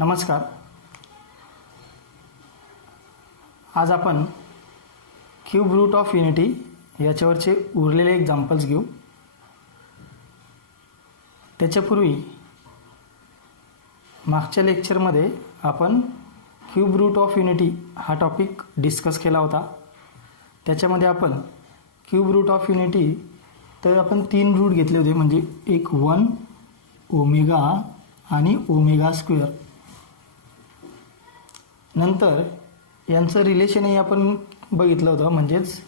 नमस्कार. आज आपण क्यूब रूट ऑफ युनिटी याच्यावरचे उरलेले एक्झाम्पल्स घेऊ. त्याच्यापूर्वी मागच्या लेक्चरमध्ये आपण क्यूब रूट ऑफ युनिटी हा टॉपिक डिस्कस केला होता. त्याच्यामध्ये आपण क्यूब रूट ऑफ युनिटी तर आपण 3 रूट घेतले होते, म्हणजे एक 1 ओमेगा आणि ओमेगा स्क्वेअर. नंतर यांचं रिलेशनही आपण बघितलं होतं, म्हणजेच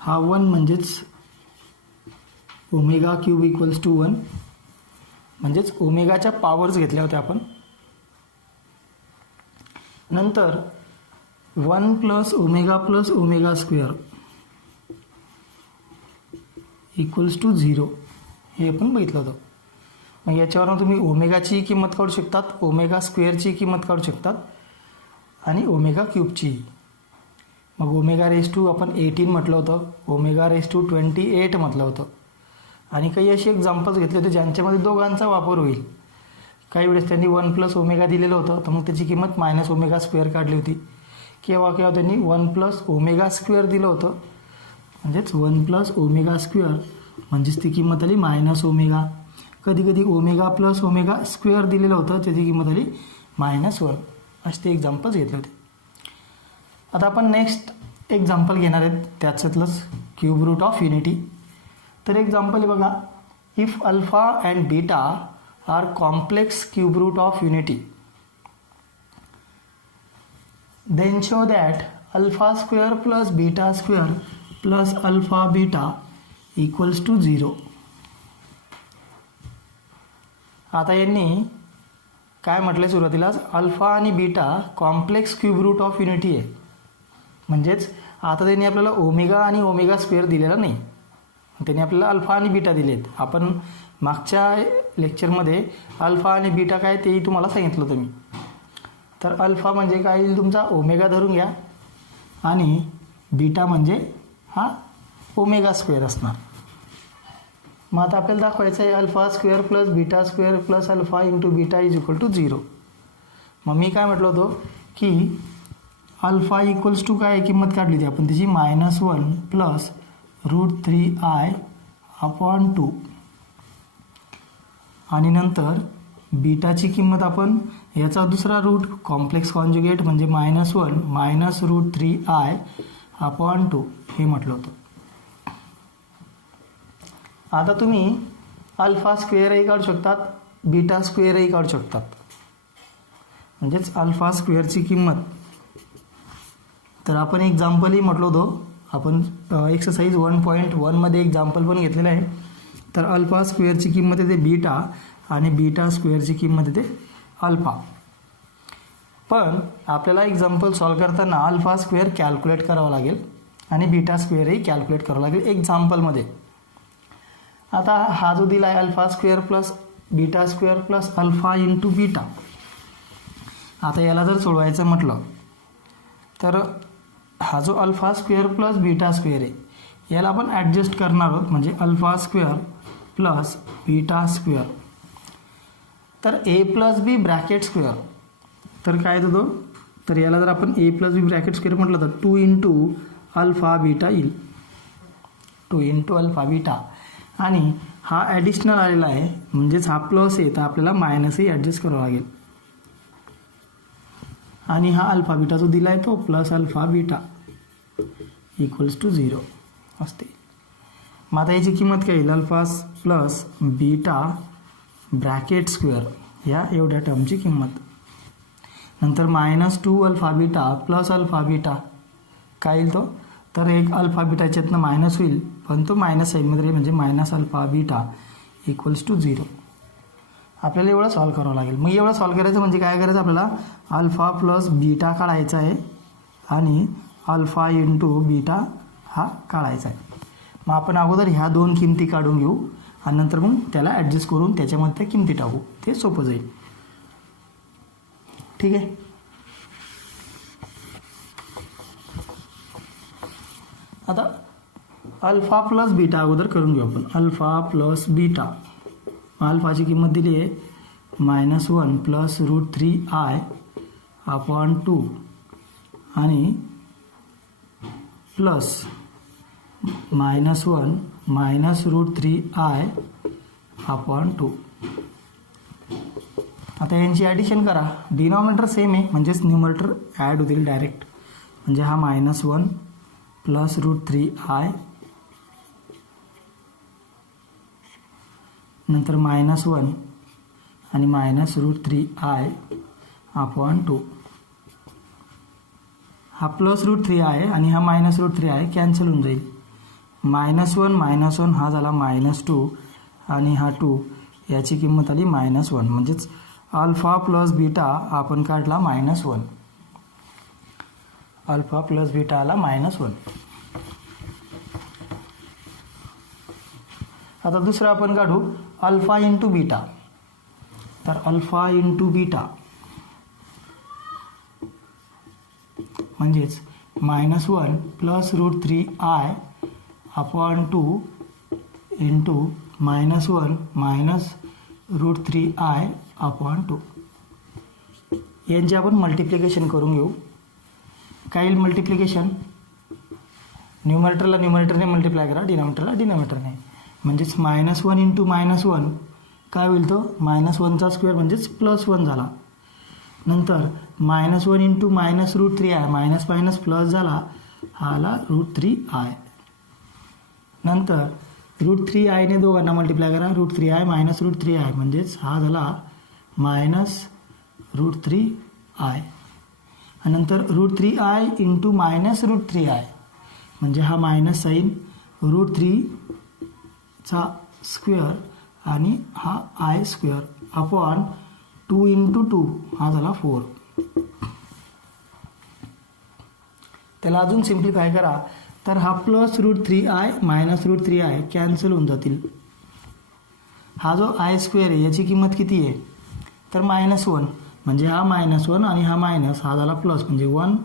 हा 1 म्हणजेच ओमेगा क्यूब इक्वल्स टू 1, म्हणजेच ओमेगाच्या पॉवर्स घेतल्या होत्या आपण. नंतर 1 plus omega square equals to 0 हे आपण बघितलं होतं. मग याच्यावरून तुम्ही ओमेगाची किंमत काढू शकतात, ओमेगा स्क्वेअरची किंमत काढू शकतात आणि ओमेगा क्यूबची. मग ओमेगा रेस टू आपण 18 म्हटलं होतं, ओमेगा रेस टू 28 म्हटलं होतं. आणि काही असे एक्झाम्पल्स घेतले होते ज्यांच्यामध्ये दोघांचा वापर होईल. काही वेळेस त्यांनी 1 प्लस ओमेगा दिलेलं होतं, तर मग त्याची किंमत मायनस ओमेगा स्क्वेअर काढली होती. केव्हा त्यांनी 1 प्लस ओमेगा स्क्वेअर दिलं होतं, म्हणजेच 1 प्लस ओमेगा स्क्वेअर म्हणजेच ती किंमत आली मायनस ओमेगा. कधी कधी ओमेगा प्लस ओमेगा स्क्वेअर दिलेलं होतं, त्याची किंमत आली -1. असे ते एक्झाम्पल्स घेतले होते. आता आपण नेक्स्ट एक्झाम्पल घेणार आहेत त्याच्यातलंच क्यूब रूट ऑफ युनिटी. तर एक्झाम्पल आहे बघा, if alpha and beta are complex cube root of unity then show that alpha square plus beta square plus alpha beta equals to 0. आता यांनी काय म्हटलं सुरुवातीलाच, अल्फा आणि beta complex cube root of unity आहे. म्हणजेच आता त्यांनी आपल्याला ओमेगा आणि ओमेगा स्क्वेअर दिलेला नाही, त्यांनी आपल्याला अल्फा आणि बीटा दिलेत. आपण मागच्या लेक्चरमध्ये अल्फा आणि बीटा काय तेही तुम्हाला सांगितलं होतं मी. तर अल्फा म्हणजे काय येईल तुमचा ओमेगा धरून घ्या, आणि बीटा म्हणजे हा ओमेगा स्क्वेअर असणार. मग आता आपल्याला दाखवायचं आहे alpha square plus beta square plus alpha into beta is equal to 0. मग मी काय म्हटलं होतं की अल्फा इक्वल्स टू काय किंमत काढली होती आपण त्याची -1 प्लस √3i अपॉन 2. आणि नंतर बीटाची किंमत आपण याचा दुसरा रूट कॉम्प्लेक्स कॉन्जुगेट म्हणजे -1 मायनस √3i अपॉन 2 हे म्हटलं होतं. आता तुम्ही अल्फा स्क्वेअरही काढू शकतात, बीटा स्क्वेअरही काढू शकतात. म्हणजेच अल्फा स्क्वेअरची किंमत, तर आपण एक्झाम्पलही म्हटलो होतो, आपण एक्सरसाइज 1.1 मध्ये एक्झाम्पल पण घेतलेलं आहे. तर अल्फा स्क्वेअरची किंमत येते बीटा आणि बीटा स्क्वेअरची किंमत येते अल्फा. पण आपल्याला एक्झाम्पल सॉल्व करताना अल्फा स्क्वेअर कॅल्क्युलेट करावं लागेल आणि बीटा स्क्वेअरही कॅल्क्युलेट करावं लागेल एक्झाम्पलमध्ये. आता हा जो दिला आहे alpha square plus beta square plus alpha into beta, आता याला जर सोडवायचं म्हटलं तर हा जो alpha square plus beta square आहे याला आपण ॲडजस्ट करणार आहोत, म्हणजे alpha square plus beta square. तर ए प्लस बी ब्रॅकेट स्क्वेअर, तर काय येतो, तर याला जर आपण ए प्लस बी ब्रॅकेट स्क्वेअर म्हटलं तर 2 इंटू अल्फा बीटा येईल, 2 इंटू अल्फा बीटा. आणि हा ॲडिशनल आलेला आहे, म्हणजेच हा प्लस आहे तर आपल्याला मायनसही ॲडजस्ट करावं लागेल. आणि हा अल्फा बीटा जो दिला आहे तो plus alpha beta equals to 0 असते. मग आता याची किंमत काय येईल, alpha plus beta bracket square या एवढ्या टर्मची किंमत. नंतर -2 alpha beta plus alpha beta काय येईल तो, तर एक अल्फा बीटा याच्यातनं मायनस होईल, पण तो मायनस साईडमध्ये राहील, म्हणजे minus alpha beta equals to 0. आपल्याला एवढं सॉल्व करावं लागेल. मग एवढं सॉल्व करायचं म्हणजे काय करायचं, आपल्याला अल्फा प्लस बीटा काढायचा आहे आणि अल्फा इंटू बीटा हा काढायचा आहे. मग आपण अगोदर ह्या 2 किमती काढून घेऊ आणि नंतर मग त्याला ॲडजस्ट करून त्याच्यामध्ये त्या किमती टाकू, ते सोपं जाईल. ठीक आहे. आता अल्फा प्लस बीटा अगोदर करून घेऊ आपण. अल्फा प्लस बीटा, अल्फाची किंमत दिली आहे -1 प्लस √3i अपॉन 2 आणि प्लस -1 मायनस √3i अपॉन 2. आता यांची ॲडिशन करा. डिनॉमिनेटर सेम आहे म्हणजेच न्यूमरेटर ॲड होतील डायरेक्ट. म्हणजे हा -1 प्लस √3i नंतर -1 आणि मायनस √3i अपॉन 2. हा प्लस √3i आहे आणि हा मायनस √3i कॅन्सल होऊन जाईल. -1 हा झाला -2 आणि हा 2 याची किंमत आली -1 म्हणजेच अल्फा प्लस बीटा आपण काढला -1. अल्फा प्लस बीटा आला -1. आता दुसरं आपण काढू अल्फा इंटू बीटा. तर अल्फा इंटू बीटा म्हणजेच -1 plus √3i upon 2 into -1 minus √3i upon 2. यांचे आपण मल्टिप्लिकेशन करून घेऊ. काय येईल मल्टिप्लिकेशन? न्यूमरेटरला न्यूमरेटरने मल्टिप्लाय करा, डिनॉमिनेटरला डिनॉमिनेटरने. म्हणजेच -1 इंटू -1 काय होईल तो -1चा स्क्वेअर म्हणजेच +1 झाला. नंतर -1 into minus √3i minus minus plus झाला, हा आला √3i. नंतर √3iने दोघांना मल्टिप्लाय करा, √3i मायनस √3i म्हणजेच हा झाला मायनस √3i. आणि नंतर √3i इंटू मायनस √3i म्हणजे हा मायनस साईन √3चा स्क्वेअर आणि हा आय स्क्वेअर अपॉन 2 इंटू 2 हा झाला 4. त्याला अजून सिम्प्लिफाय करा तर हा plus √3i minus √3i cancel होऊन जातील. हा जो आय स्क्वेअर आहे याची किंमत किती आहे तर -1 म्हणजे हा -1 आणि हा मायनस हा झाला प्लस म्हणजे 1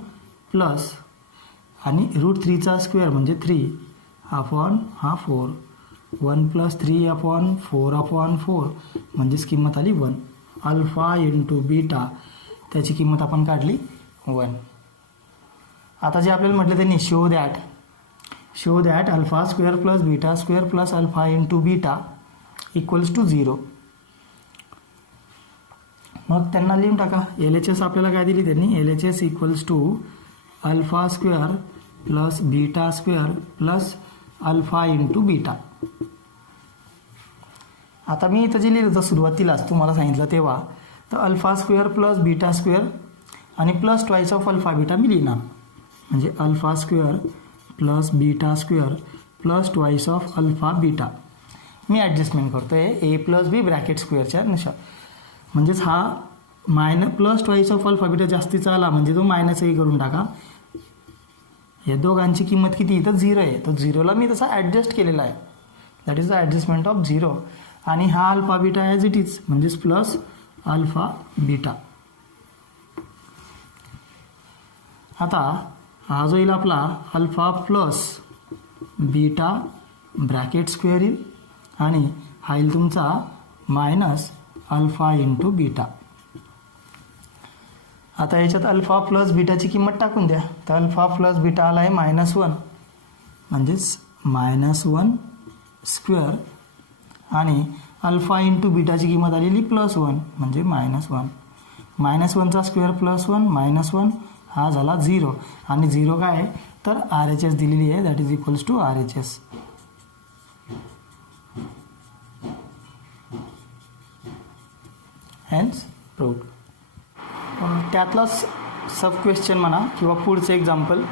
प्लस आणि √3चा स्क्वेअर म्हणजे 3 अपॉन हा 4. 1 प्लस 3 अपॉन 4 म्हणजेच किंमत आली 1. अल्फा इंटू बीटा त्याची किंमत आपण काढली 1. आता जे आपल्याला म्हटलं त्यांनी show that alpha square plus beta square plus alpha into beta equals to 0. मग त्यांना लिहून टाका. LHS आपल्याला काय दिली त्यांनी, LHS equals to alpha square plus beta square plus alpha into beta. आता मी इथं जे लिहिलं होतं सुरुवातीलाच तुम्हाला सांगितलं तेव्हा, तर alpha square plus beta square आणि plus twice of alpha beta मी लिहिणार. म्हणजे alpha square plus beta square plus twice of alpha beta. मी ॲडजस्टमेंट करतो आहे ए प्लस बी ब्रॅकेट स्क्वेअरच्या नुसार. म्हणजेच हा plus twice of alpha beta जास्तीचा आला म्हणजे तो -1 करून टाका. या दोघांची किंमत किती तर 0 आहे, तर 0ला मी तसा ॲडजस्ट केलेला आहे. That is the adjustment of 0. आणि हा alpha beta as it is म्हणजेच प्लस अल्फा बीटा. आता हा जो येईल आपला alpha plus beta bracket square येईल आणि हा येईल तुमचा मायनस अल्फा इंटू बीटा. आता याच्यात अल्फा प्लस बीटाची किंमत टाकून द्या. तर अल्फा प्लस बीटा आला आहे -1 म्हणजेच -1 स्क्वेअर आणि अल्फा इंटू बीटाची किंमत आलेली +1 म्हणजे -1. -1चा स्क्वेअर +1 -1 हा झाला 0 आणि 0 काय आहे तर RHS दिलेली आहे, that is equals to RHS. Hence proved. त्यातलाच सब क्वेश्चन म्हणा किंवा पुढचं example,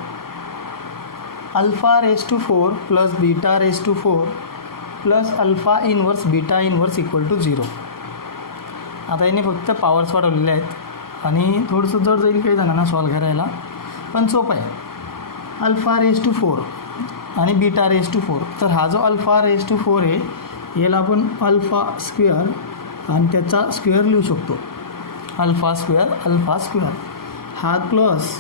alpha raise to 4 plus beta raise to 4 plus alpha inverse beta inverse equal to 0. आता याने फक्त पॉवर्स वाढवलेले आहेत आणि थोडंसं जड जाईल काही जणांना सॉल्व करायला, पण सोपं आहे. अल्फा रेस टू 4 आणि बीटा रेस टू 4. तर हा जो अल्फा रेस टू 4 आहे याला आपण अल्फा स्क्वेअर आणि त्याचा स्क्वेअर लिहू शकतो. अल्फा स्क्वेअर हा प्लस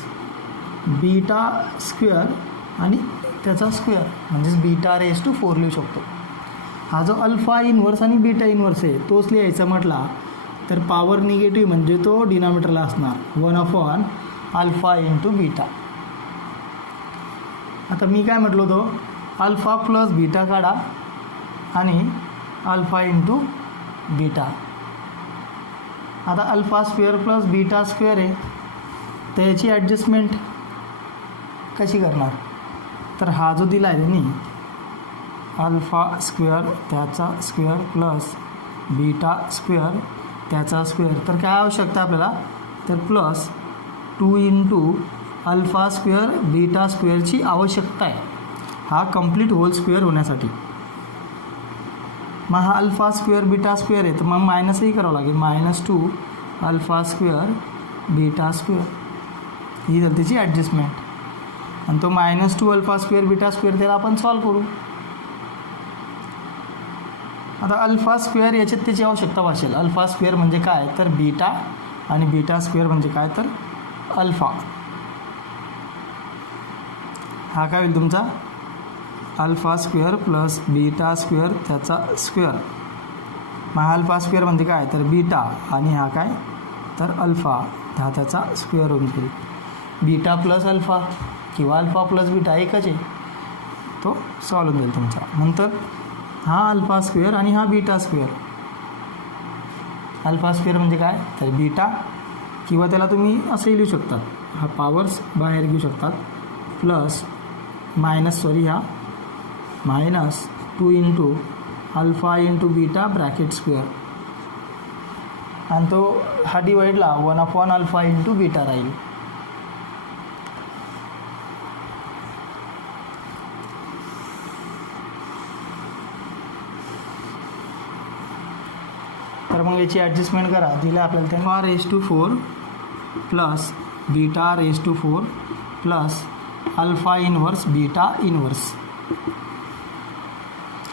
बीटा स्क्वेअर आणि त्याचा स्क्वेअर म्हणजेच बीटा रेस टू 4 लिहू शकतो. हा जो अल्फा इनवर्स आणि बीटा इनवर्स आहे तोच लिहायचा म्हटला तर पॉवर निगेटिव्ह म्हणजे तो डिनॉमिनेटरला असणार 1 अल्फा इंटू बीटा. आता मी काय म्हटलो होतो, अल्फा प्लस बीटा काढा आणि अल्फा इंटू बीटा. आता alpha square plus beta square आहे, तर याची ॲडजस्टमेंट कशी करणार? तर हा जो दिला आहे त्यांनी अल्फा स्क्वेअर त्याचा स्क्वेअर प्लस बीटा स्क्वेअर त्याचा स्क्वेअर, तर काय आवश्यकता आपल्याला? तर plus 2 into alpha square beta स्क्वेअरची आवश्यकता आहे, हा कंप्लीट होल स्क्वेअर होण्यासाठी. मग हा अल्फा स्क्वेअर बीटा स्क्वेअर आहे, तर मग मायनसही करावं लागेल, -2 अल्फा स्क्वेअर बीटा स्क्वेअर, ही झाली त्याची ॲडजस्टमेंट. आणि तो -2 अल्फा स्क्वेअर बीटा स्क्वेअर त्याला आपण सॉल्व करू. आता अल्फा स्क्वेअर याच्यात त्याची आवश्यकता भासेल. अल्फा स्क्वेअर म्हणजे काय? तर बीटा, आणि बीटा स्क्वेअर म्हणजे काय? तर अल्फा. हा काय होईल तुमचा? Alpha square plus beta square त्याचा स्क्वेअर. मग हा अल्फा स्क्वेअर म्हणजे काय? तर बीटा, आणि हा काय? तर अल्फा, हा त्याचा स्क्वेअर होऊन जाईल. बीटा प्लस अल्फा किंवा अल्फा प्लस बीटा एकच आहे, तो सॉल्व होऊन जाईल तुमचा. नंतर हा अल्फा स्क्वेअर आणि हा बीटा स्क्वेअर. अल्फा स्क्वेअर म्हणजे काय? तर बीटा, किंवा त्याला तुम्ही असंही लिहू शकतात, हा पॉवर्स बाहेर घेऊ शकतात, प्लस हा -2 into alpha into beta bracket square, आणि तो हा डिवाईडला 1 अल्फा इंटू बीटा राहील. तर मग याची ॲडजस्टमेंट करा. दिलं आपल्याला ते r⁴ plus beta r⁴ plus alpha inverse beta inverse.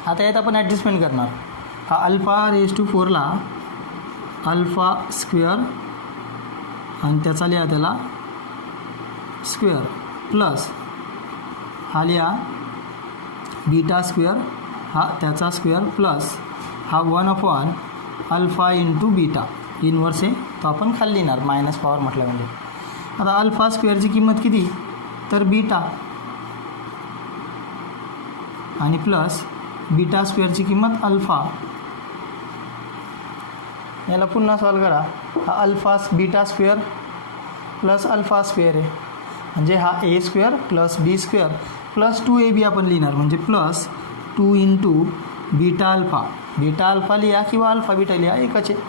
आता यात आपण ॲडजस्टमेंट करणार. हा अल्फा r⁴ ला अल्फा स्क्वेअर आणि त्याचा लिहा त्याला स्क्वेअर, प्लस हा लिहा बीटा स्क्वेअर, हा त्याचा स्क्वेअर, प्लस हा 1 अल्फा इंटू बीटा इनवर्स आहे, तो आपण खाली लिहिणार मायनस पॉवर म्हटलं म्हणजे. आता अल्फा स्क्वेअरची किंमत किती? तर बीटा, आणि प्लस बीटा स्क्वेअरची किंमत अल्फा. याला पुन्हा सॉल्व करा. हा alpha beta square plus alpha square आहे, म्हणजे हा ए स्क्वेअर प्लस बी स्क्वेअर प्लस 2ab आपण लिहिणार, म्हणजे plus 2 into beta alpha. Beta alpha लिहा किंवा अल्फा बीटा लिहा, एकच आहे.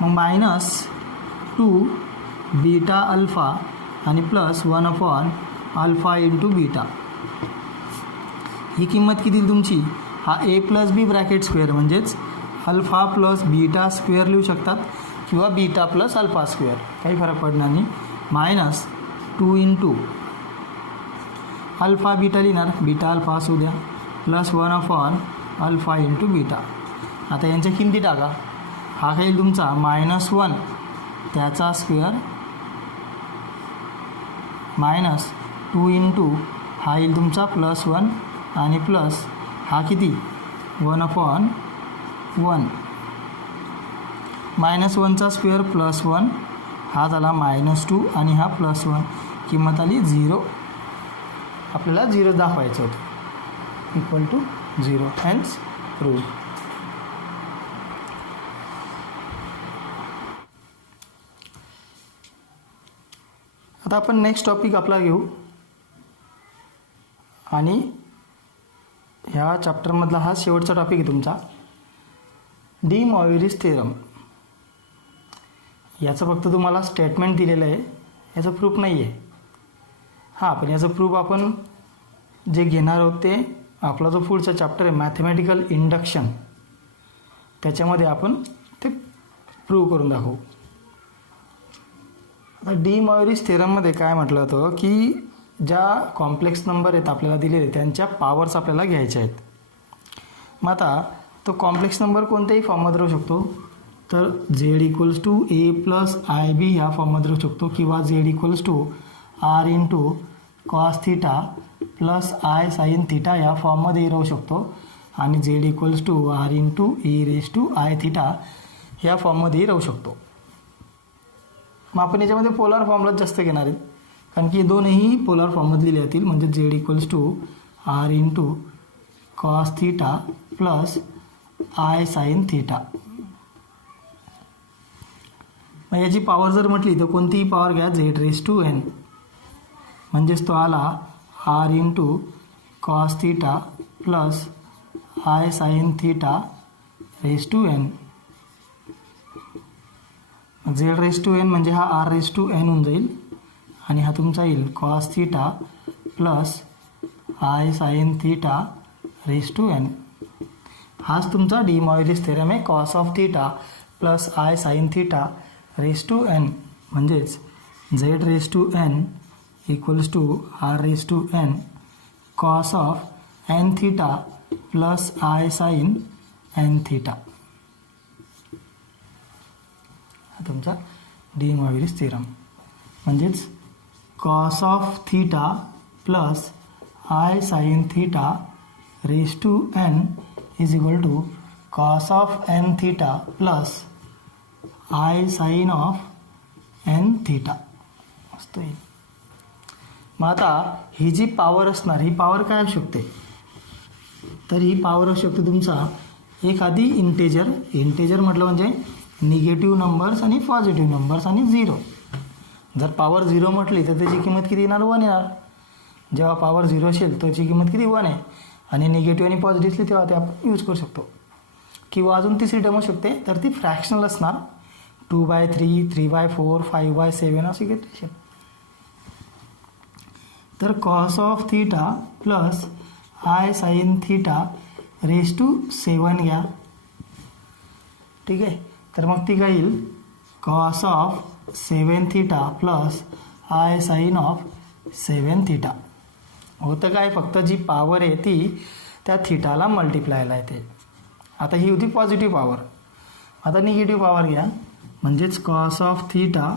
मग -2 बीटा अल्फा आणि प्लस 1 अल्फा इंटू बीटा. ही किंमत किती तुमची? हा ए प्लस बी ब्रॅकेट स्क्वेअर, म्हणजेच अल्फा प्लस बीटा स्क्वेअर लिहू शकतात किंवा बीटा प्लस अल्फा स्क्वेअर, काही फरक पडणार नाही. -2 इंटू अल्फा बीटा लिहिणार, बीटा अल्फा असू द्या, प्लस 1 अल्फा इंटू बीटा. आता यांच्या किमती टाका. हा काही तुमचा -1 त्याचा स्क्वेअर -2 इंटू हा येईल तुमचा +1 आणि प्लस हा किती 1/1 -1चा स्क्वेअर +1 हा झाला -2 आणि हा +1, किंमत आली 0. आपल्याला 0 दाखवायचं होतं, इक्वल टू 0. Hence prove. आता आपण नेक्स्ट टॉपिक आपला घेऊ आणि ह्या चॅप्टरमधला हा शेवटचा टॉपिक आहे तुमचा, डी मॉयरिस थेरम. याचं फक्त तुम्हाला स्टेटमेंट दिलेलं आहे, याचं प्रूफ नाही आहे. हां, पण याचं प्रूफ आपण जे घेणार आहोत ते आपला जो पुढचा चॅप्टर आहे मॅथमॅटिकल इंडक्शन, त्याच्यामध्ये आपण ते प्रूव्ह करून दाखवू. आता डी मॉयरिस थेरममध्ये काय म्हटलं होतं की ज्या कॉम्प्लेक्स नंबर आहेत आपल्याला दिलेले त्यांच्या पॉवर्स आपल्याला घ्यायच्या आहेत. मग आता तो कॉम्प्लेक्स नंबर कोणत्याही फॉर्ममध्ये राहू शकतो, तर z = a + ib ह्या फॉर्ममध्ये राहू शकतो, किंवा z = r × cos θ + i sin θ या फॉर्ममध्येही राहू शकतो, आणि z = r × e⁻⁴ ह्या फॉर्ममध्येही राहू शकतो. मग आपण याच्यामध्ये पोलार फॉर्मलाच जास्त घेणार आहेत, कारण की दोनही पोलार फॉर्ममध्ये लिहिले जातील. म्हणजे Z equals to R into cos theta plus i sine theta. मग याची पॉवर जर म्हटली तर कोणतीही पॉवर घ्या, झेड रेस टू एन, म्हणजेच तो आला R into cos theta plus i sine theta raise to N. Z raise to N म्हणजे हा आर रेस टू एन होऊन जाईल आणि हा तुमचा येईल cos theta plus i sine theta raise to n. हाच तुमचा डी मॉर्गन्स थेरम आहे. Cos of theta plus i sine theta raise to n म्हणजेच z raise to n equals to r raise to n cos of N theta plus i sine n theta. हा तुमचा De Morgan's theorem. म्हणजेच cos of theta plus i sine theta raise to N is equal to cos of N theta plus i sine of N theta असतो. मग आता ही जी power असणार, ही power काय असू शकते, तर ही पॉवर असू शकते तुमचा एखादी इंटेजर. इंटेजर म्हटलं म्हणजे निगेटिव्ह नंबर्स आणि पॉझिटिव्ह नंबर्स आणि झिरो. जर पॉवर झिरो म्हटली तर त्याची किंमत किती येणार, 1 येणार. जेव्हा पॉवर झिरो असेल त्याची किंमत किती, 1 आहे. आणि निगेटिव्ह आणि पॉझिटिव्ह असली तेव्हा ते आपण यूज करू शकतो. किंवा अजून तिसरी टर्म असू शकते, तर ती फ्रॅक्शनल असणार, 2/3, 3/4, 5/7 अशी घेतली असेल. तर cos of theta plus i sine theta raise to 7 घ्या. ठीक आहे. तर मग ती काय येईल, cos of 7 theta plus i sine of 7 theta. होतं काय, फक्त जी पॉवर आहे ती त्या थीटाला मल्टिप्लायला येते. आता ही होती पॉझिटिव्ह पॉवर. आता निगेटिव्ह पॉवर घ्या, म्हणजेच cos of theta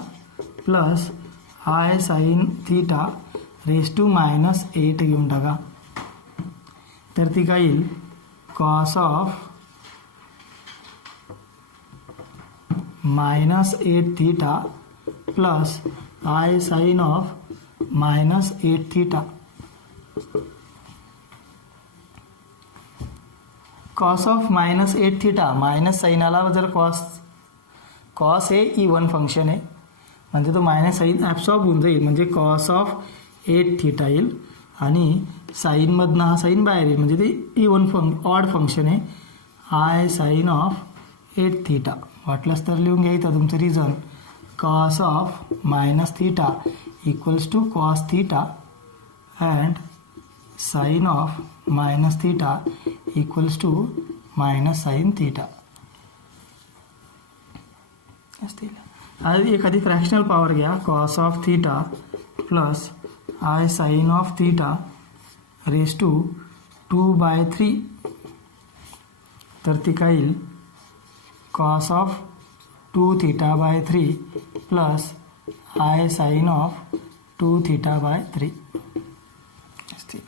plus i sine theta raise to -8 घेऊन टाका. तर ती काय येईल, cos of -8 theta plus i sine of -8 theta. Cos of -8 theta, minus sine आला जर कॉस हे इवन फंक्शन आहे, म्हणजे तो मायनस साईन ॲब्सॉर्ब होऊन जाईल, म्हणजे कॉस ऑफ 8 थीटा येईल आणि साईनमधनं हा साईन बाहेर येईल, म्हणजे ते इवन ऑड फंक्शन आहे, आय साईन ऑफ 8 थीटा. वाटलंच तर लिहून घ्यायचं तुमचं reason, cos of -theta equals to cos theta and sine of -theta equals to -sine theta असतील. आणि एखादी फ्रॅक्शनल पॉवर घ्या, cos of theta plus i sine of theta raise to 2/3. तर ती काय येईल, cos of 2θ/3 plus i sine of 2θ/3 असते.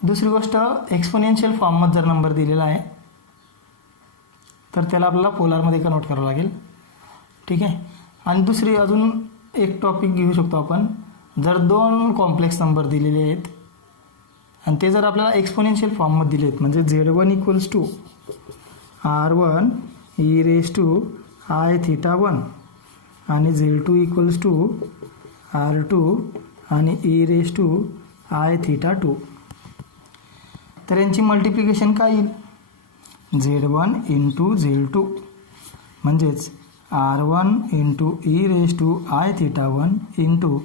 दुसरी गोष्ट, एक्सपोनेन्शियल फॉर्ममध्ये जर नंबर दिलेला आहे तर त्याला आपल्याला पोलारमध्ये कन्वर्ट करावं लागेल. ठीक आहे. आणि दुसरी अजून एक टॉपिक घेऊ शकतो आपण, जर 2 कॉम्प्लेक्स नंबर दिलेले आहेत आणि ते जर आपल्याला एक्सपोनेन्शियल फॉर्ममध्ये दिले आहेत, म्हणजे Z1 equals to R1 e raise to i theta 1 आणि Z2 इक्वल्स टू R2 आणि e raise to i theta 2. तर यांची मल्टिप्लिकेशन काय येईल, Z1 इंटू Z2 म्हणजेच R1 into e raise to i theta 1 into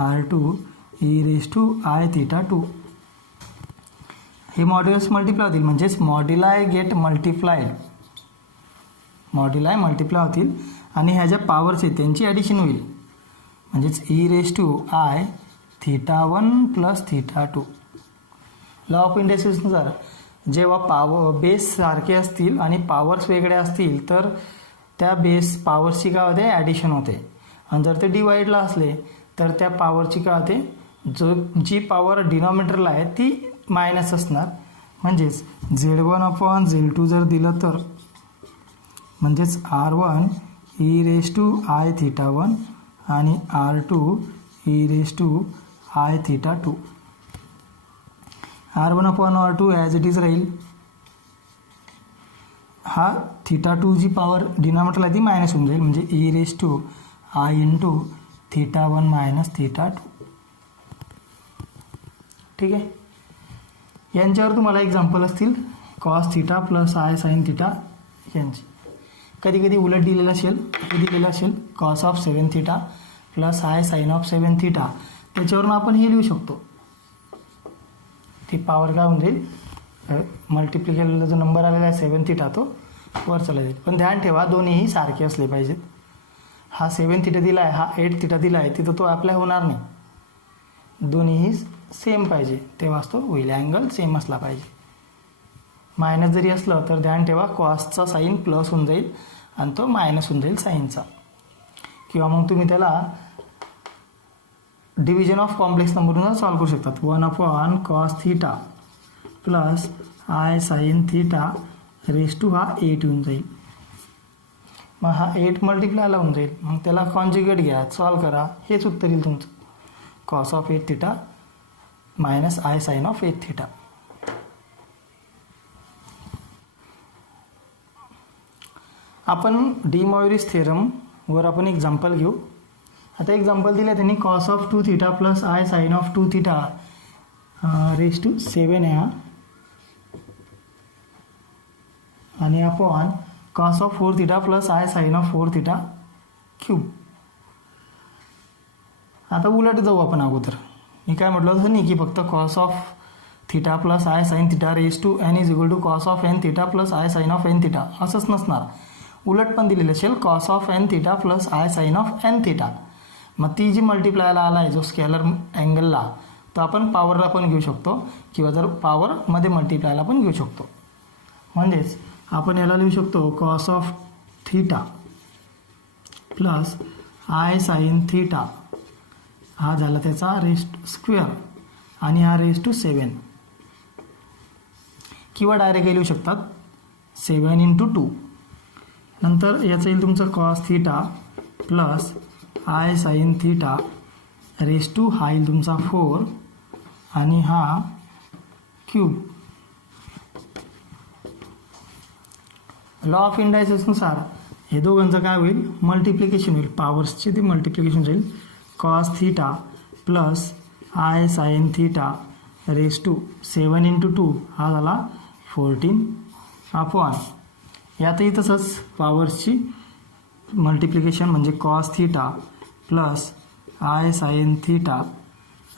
R2 e raise to i theta 2. हे modulus multiply होतील, म्हणजेच moduli get multiply, moduli multiply होतील आणि ह्या ज्या पॉवर्स आहेत त्यांची ॲडिशन होईल, म्हणजेच e raise to i theta 1 plus theta 2. Law of इंडेक्सेसनुसार जेव्हा बेस सारखे असतील आणि पॉवर्स वेगळे असतील तर त्या बेस पॉवरची काय होते, ॲडिशन होते. आणि जर ते डिवाइडला असले तर त्या पॉवरची काय होते, जी पॉवर डिनॉमिनेटरला आहे ती मायनस असणार. म्हणजेच Z1/Z2 जर दिलं तर म्हणजेच R1 e raise to i theta 1 आणि R2 e raise to i theta 2. R1 upon R2 as it is राहील. हा थिटा 2 जी पॉवर डिनॉमिनेटरला ती मायनस होऊन जाईल, म्हणजे e raise to i into theta 1 minus theta 2. ठीक आहे. यांच्यावर तुम्हाला एक्झाम्पल असतील cos theta plus i sine theta यांची. कधी कधी उलट दिलेलं असेल, हे दिलेलं असेल cos of 7 theta plus i sine of 7 theta, त्याच्यावरून आपण हे लिहू शकतो. ती पॉवर काय होऊन जाईल, मल्टिप्लिकेशनला जो नंबर आलेला आहे 7 थिटा तो वर चालला जाईल. पण ध्यान ठेवा दोन्हीही सारखे असले पाहिजेत. हा 7 थिटा दिला आहे, हा 8 थिटा दिला आहे, तिथं तो अप्लाय होणार नाही. दोन्हीही सेम पाहिजे तेव्हाच तो होईल. अँगल सेम असला पाहिजे. मायनस जरी असलं तर ध्यान ठेवा कॉसचा साईन प्लस होऊन जाईल आणि तो मायनस होऊन जाईल साईनचा. किंवा मग तुम्ही त्याला डिव्हिजन ऑफ कॉम्प्लेक्स नंबरनुसार सॉल्व करू शकतात. 1 upon cos theta plus i sine theta raise to हा 8 येऊन जाईल. मग हा 8 मल्टिप्लायला होऊन जाईल. मग त्याला कॉन्ज्युगेट घ्या, सॉल्व करा, हेच उत्तर येईल तुमचं. Cos of 8 theta minus i sine of 8 theta. आपण डी मॉरिस थेरमवर आपण एक्झाम्पल घेऊ. आता एक्झाम्पल दिलं त्यांनी cos of 2 theta plus i sine of 2 theta raise to 7 आहे आणि upon cos of 4 theta plus i sine of 4 theta cube. आता उलट जाऊ आपण अगोदर. मी काय म्हटलं होतं नाही की फक्त cos of theta plus i sine theta raise to N is equal to cos of N theta plus i sine of N theta असंच नसणार. उलट पण दिलेलं असेल cos of N theta plus i sine of N theta. मग ती जी मल्टिप्लायला आला आहे जो स्केलर अँगलला, तो आपण पॉवरला पण घेऊ शकतो किंवा जर पॉवरमध्ये मल्टिप्लायला पण घेऊ शकतो. म्हणजेच आपण याला लिहू शकतो cos of theta plus i sine theta, हा झाला त्याचा रेस स्क्वेअर आणि हा रेस टू 7. किंवा डायरेक्ट लिहू शकतात 7 इंटू 2. नंतर याचं येईल तुमचं cos theta plus i sine theta raise to हा येईल तुमचा 4 आणि हा क्यूब. लॉ ऑफ इंडायसेसनुसार हे दोघांचं काय होईल, मल्टिप्लिकेशन होईल. पॉवर्सचे ते मल्टिप्लिकेशन होईल. Cos theta plus i sine theta raise to 7 into 2 हा झाला 14 अपॉन यातही तसंच पॉवर्सची मल्टिप्लिकेशन म्हणजे cos theta plus i sine theta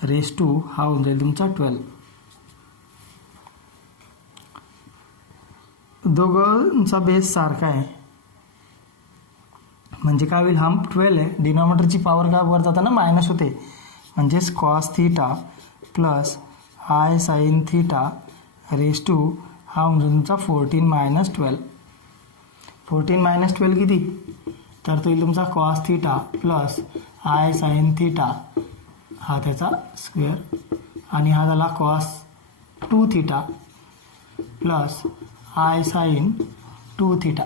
raise to हा होऊन जाईल तुमचा 12. दोघांचा बेस सारखा आहे म्हणजे काय होईल, हा 12 आहे, डिनॉमिनेटरची पॉवर काय वर जाताना मायनस होते. म्हणजेच cos theta plus i sine theta raise to हा होऊन जाईल तुमचा 14 मायनस 12. 14 मायनस 12 किती, तर तो येईल तुमचा cos theta plus i sine theta हा त्याचा स्क्वेअर आणि हा झाला cos 2 theta plus i sine 2 theta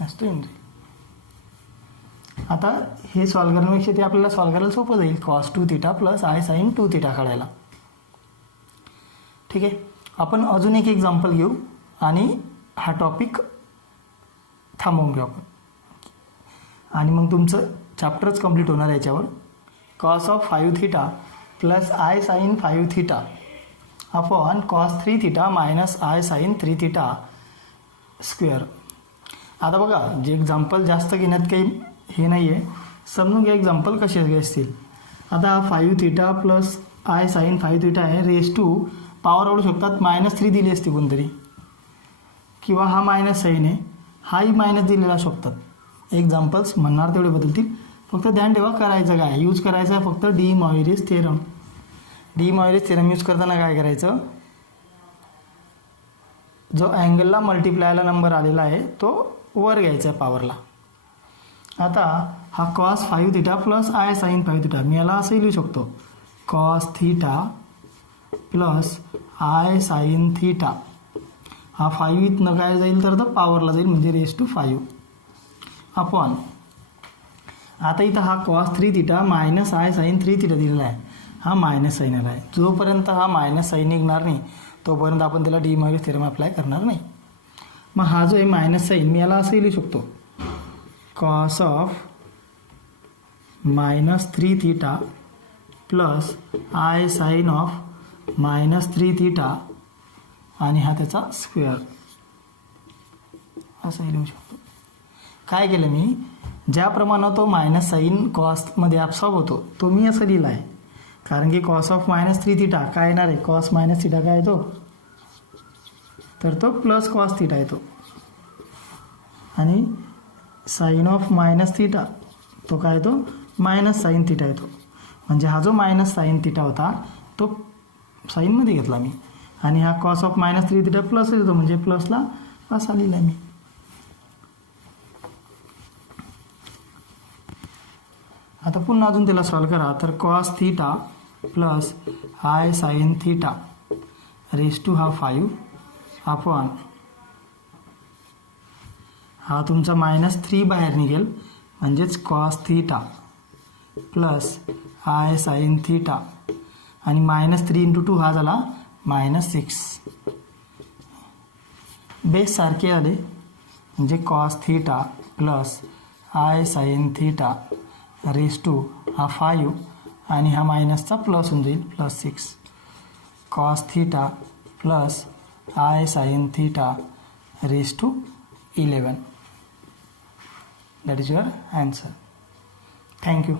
असतो येऊन जाईल. आता हे सॉल्व करण्यापेक्षा ते आपल्याला सॉल्व करायला सोपं जाईल. Cos 2 theta plus i sine 2 theta काढायला. ठीक आहे. आपण अजून एक एक्झाम्पल घेऊ आणि हा टॉपिक थांबवून घेऊ आपण आणि मग तुमचं चॅप्टरच कंप्लीट होणार याच्यावर. Cos of 5 theta plus i sine 5 theta upon cos 3 theta minus i sine 3 theta square. आता बघा जे एक्झाम्पल जास्त घेण्यात काही हे नाही आहे, समजून घ्या एक्झाम्पल कसे असतील. आता 5 theta plus i sine 5 theta आहे, रेस टू पॉवर आवडू शकतात -3 दिली असती कोणतरी, किंवा हा मायनस साईन आहे, हाही मायनस दिलेला शकतात. एक्झाम्पल्स म्हणणार तेवढे बदलतील. फक्त ध्यान ठेवा करायचं काय, यूज करायचं आहे फक्त D Morris theorem. D Morris theorem use करताना काय करायचं, जो अँगलला मल्टिप्लायला नंबर आलेला आहे तो वर घ्यायचा आहे पॉवरला. आता हा cos 5 theta plus i sine 5 theta मी याला असंही लिहू शकतो, cos theta plus i sine theta हा 5 इथनं काय जाईल तर पॉवरला जाईल म्हणजे रेस टू 5 अपॉन. आता इथं हा cos 3 theta minus i sine 3 theta दिलेला आहे. हा मायनस साईन आला आहे. जोपर्यंत हा मायनस साईन निघणार नाही तोपर्यंत आपण त्याला डी मॉर्गन्स थेरम अप्लाय करणार नाही. मग हा जो आहे मायनस साईन मी याला असंही लिहू शकतो, cos of -3 theta plus i sine of -3 theta आणि हा त्याचा स्क्वेअर असंही लिहू शकतो. काय केलं मी, ज्याप्रमाणे तो मायनस साईन कॉसमध्ये ॲब्सॉर्ब होतो तो मी असं लिहिला आहे. कारण की कॉस ऑफ -3 थिटा काय येणार आहे, कॉस मायनस थिटा काय येतो तर तो प्लस कॉस थिटा येतो आणि साईन ऑफ मायनस थिटा तो काय येतो मायनस साईन थिटा येतो. म्हणजे हा जो मायनस साईन थिटा होता तो साईनमध्ये घेतला मी आणि हा कॉस ऑफ -3 थिटा प्लस येतो म्हणजे प्लसला असा लिहिला मी. आता पुन्हा अजून त्याला सॉल्व करा तर cos theta plus i sine theta raise to हा 5 अपॉन हा तुमचा -3 बाहेर निघेल म्हणजेच cos theta plus i sine theta आणि -3 × 2 हा झाला -6. बेस सारखे आले म्हणजे cos theta plus i sine theta raise to हा 5 आणि हा मायनसचा प्लस होऊन जाईल +6 cos theta plus i sine theta raise to 11. That is your answer. Thank you.